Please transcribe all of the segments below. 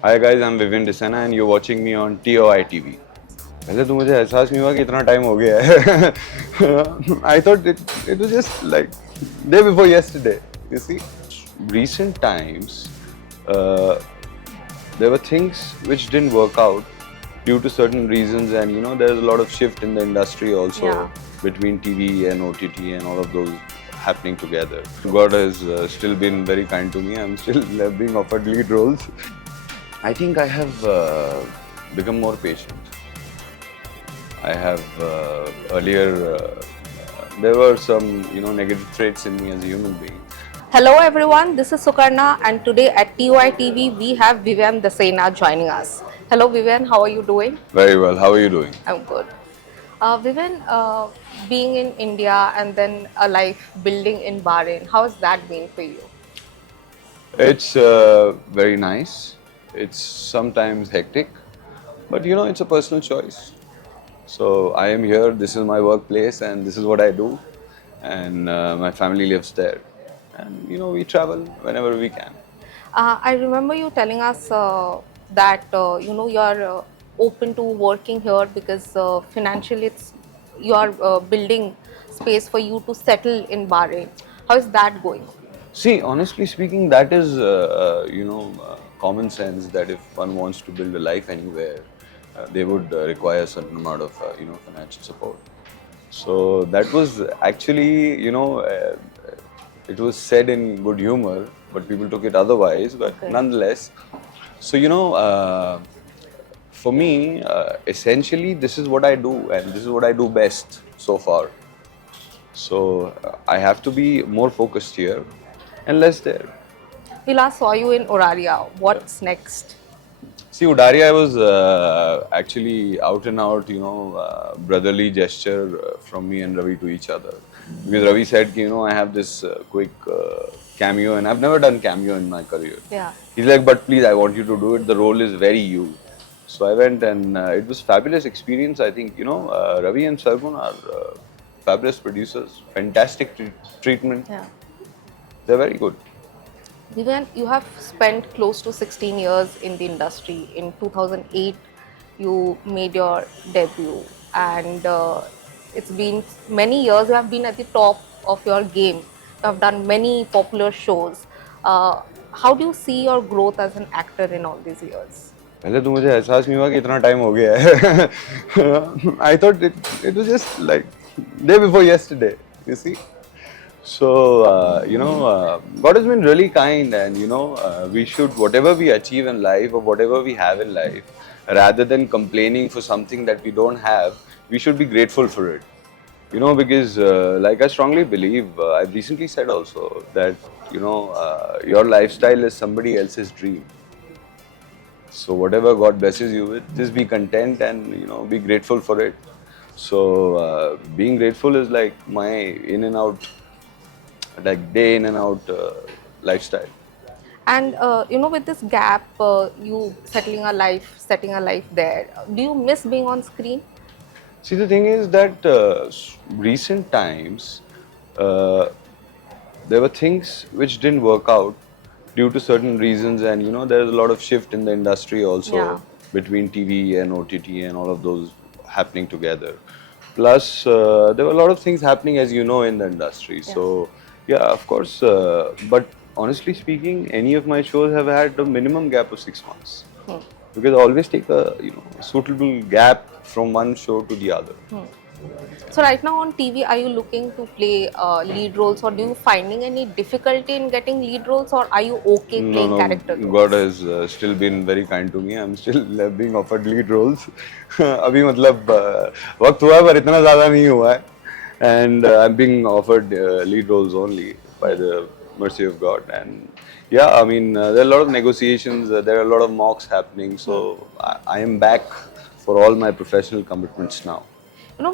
Hi guys, I'm Vivian Desana and you're watching me on TOI TV. पहले तो मुझे एहसास नहीं हुआ कि इतना टाइम हो गया है. I thought it was just like day before yesterday. You see, recent times uh, there were things which didn't work out due to certain reasons, and there's a lot of shift in the industry also Yeah. between TV and OTT and all of those happening together. God has still been very kind to me. I'm still being offered lead roles. I think I have become more patient. I have earlier there were some negative traits in me as a human being. Hello everyone, this is Sukarna and today at TOI TV we have Vivian Desena joining us. Hello Vivian, how are you doing? Very well. How are you doing? I'm good. Vivian, being in India and then a life building in Bahrain, how has that been for you? It's very nice. It's sometimes hectic, but it's a personal choice. So I am here. This is my workplace, and this is what I do. And my family lives there, and we travel whenever we can. I remember you telling us that you're open to working here because financially you are building space for you to settle in Bahrain. How is that going? See, honestly speaking, that is common sense that if one wants to build a life anywhere, they would require a certain amount of financial support. So that was actually it was said in good humor, but people took it otherwise. But Okay. nonetheless, so for me, essentially, this is what I do, and this is what I do best so far. So I have to be more focused here and less there. We last saw you in Oraria. What's next? See, Udaria was actually out and out, brotherly gesture from me and Ravi to each other. Because Ravi said, I have this quick cameo, and I've never done cameo in my career. Yeah. He's like, but please, I want you to do it. The role is very you. So I went, and it was fabulous experience. I think, Ravi and Sargun are fabulous producers, fantastic treatment. Yeah. They're very good. Vivian, you have spent close to 16 years in the industry. In 2008, you made your debut, and it's been many years. You have been at the top of your game. You have done many popular shows. How do you see your growth as an actor in all these years? पहले तो मुझे एहसास नहीं हुआ कि इतना time हो गया है. I thought it was just like day before yesterday. You see. So God has been really kind, and we should, whatever we achieve in life or whatever we have in life, rather than complaining for something that we don't have, we should be grateful for it. Because like I strongly believe, I've recently said also that your lifestyle is somebody else's dream. So whatever God blesses you with, just be content and be grateful for it. So being grateful is like my in and out, like day in and out lifestyle. And with this gap, you setting a life there. Do you miss being on screen? See, the thing is that recent times uh, there were things which didn't work out due to certain reasons, and there's a lot of shift in the industry Yeah. also between TV and OTT and all of those happening together. Plus, there were a lot of things happening, as you know, in the industry. Yeah. So, yeah, of course. But honestly speaking, any of my shows have had a minimum gap of 6 months, because I always take a suitable gap from one show to the other. So right now on TV, are you looking to play lead roles, or do you finding any difficulty in getting lead roles, or are you okay No, playing no, character God roles? has still been very kind to me. I'm still being offered lead roles. अभी मतलब वक्त हुआ है पर इतना ज़्यादा नहीं हुआ है. And I'm being offered lead roles only by the mercy of God. And yeah, I mean, there are a lot of negotiations, there are a lot of mocks happening. So I am back for all my professional commitments now.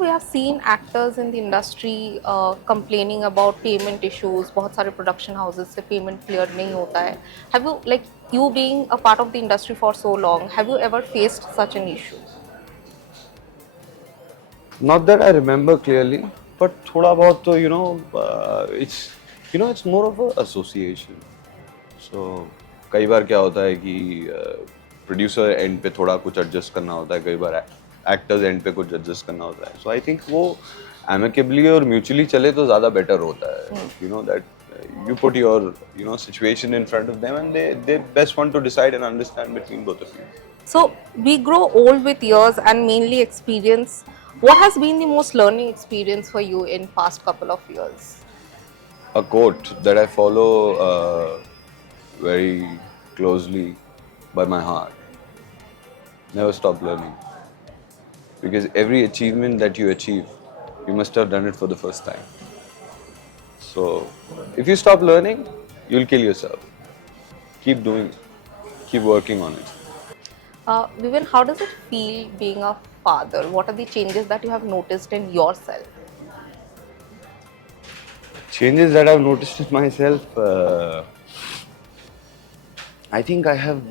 We have seen actors in the industry complaining about payment issues. बहुत सारे production houses से payment clear नहीं होता है. Have you, like, you being a part of the industry for so long, have you ever faced such an issue? Not that I remember clearly, but थोड़ा बहुत तो it's more of a association. So कई बार क्या होता है कि producer and पे थोड़ा कुछ एडजस्ट करना होता है, कई बार एक्टर्स एंड पे कुछ एडजस्ट करना होता है. सो आई थिंक वो amicably और म्यूचुअली चले तो ज़्यादा बेटर होता है. You know that you put your situation in front of them and they best want to decide and understand between both of you. So we grow old with years and mainly experience. What has been the most learning experience for you in past couple of years? A quote that I follow very closely by my heart: never stop learning, because every achievement that you achieve, you must have done it for the first time. So if you stop learning, you'll kill yourself. Keep doing it. Keep working on it. Vivian, how does it feel being a father? What are the changes that you have noticed in yourself? Changes that I've noticed in myself, I think I have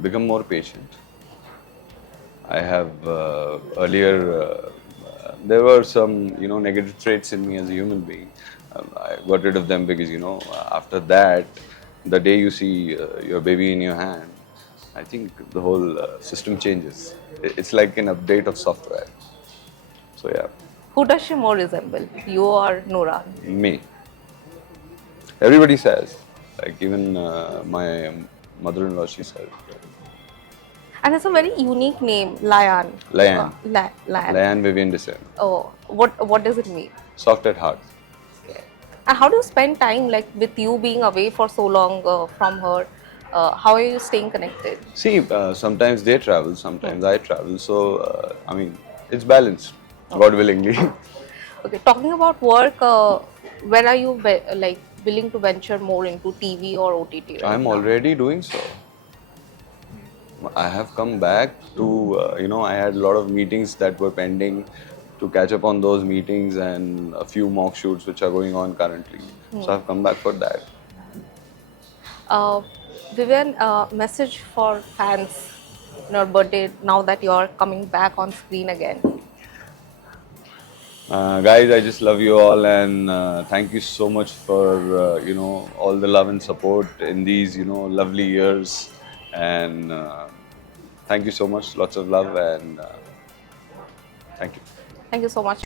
become more patient. I have earlier there were some negative traits in me as a human being. I got rid of them because after that, the day you see your baby in your hand, I think the whole system changes. It's like an update of software. So yeah, Who does she more resemble, you or Nora? me. Everybody says, like even my mother-in-law, she said, And it's a very unique name, Lion. Lion. Lion. Lion Vivian Descent, Oh, what does it mean? soft at heart. And how do you spend time, like with you being away for so long from her? How are you staying connected? See, sometimes they travel, sometimes I travel. So, I mean, it's balanced, God willingly. Okay, talking about work, when are you like willing to venture more into TV or OTT? Right I'm now? already doing so. I have come back to, I had a lot of meetings that were pending to catch up on those meetings and a few mock shoots which are going on currently. So, I've come back for that. Vivian, message for fans on your birthday now that you're coming back on screen again. Guys, I just love you all and thank you so much for all the love and support in these lovely years, and thank you so much. Lots of love and thank you. Thank you so much.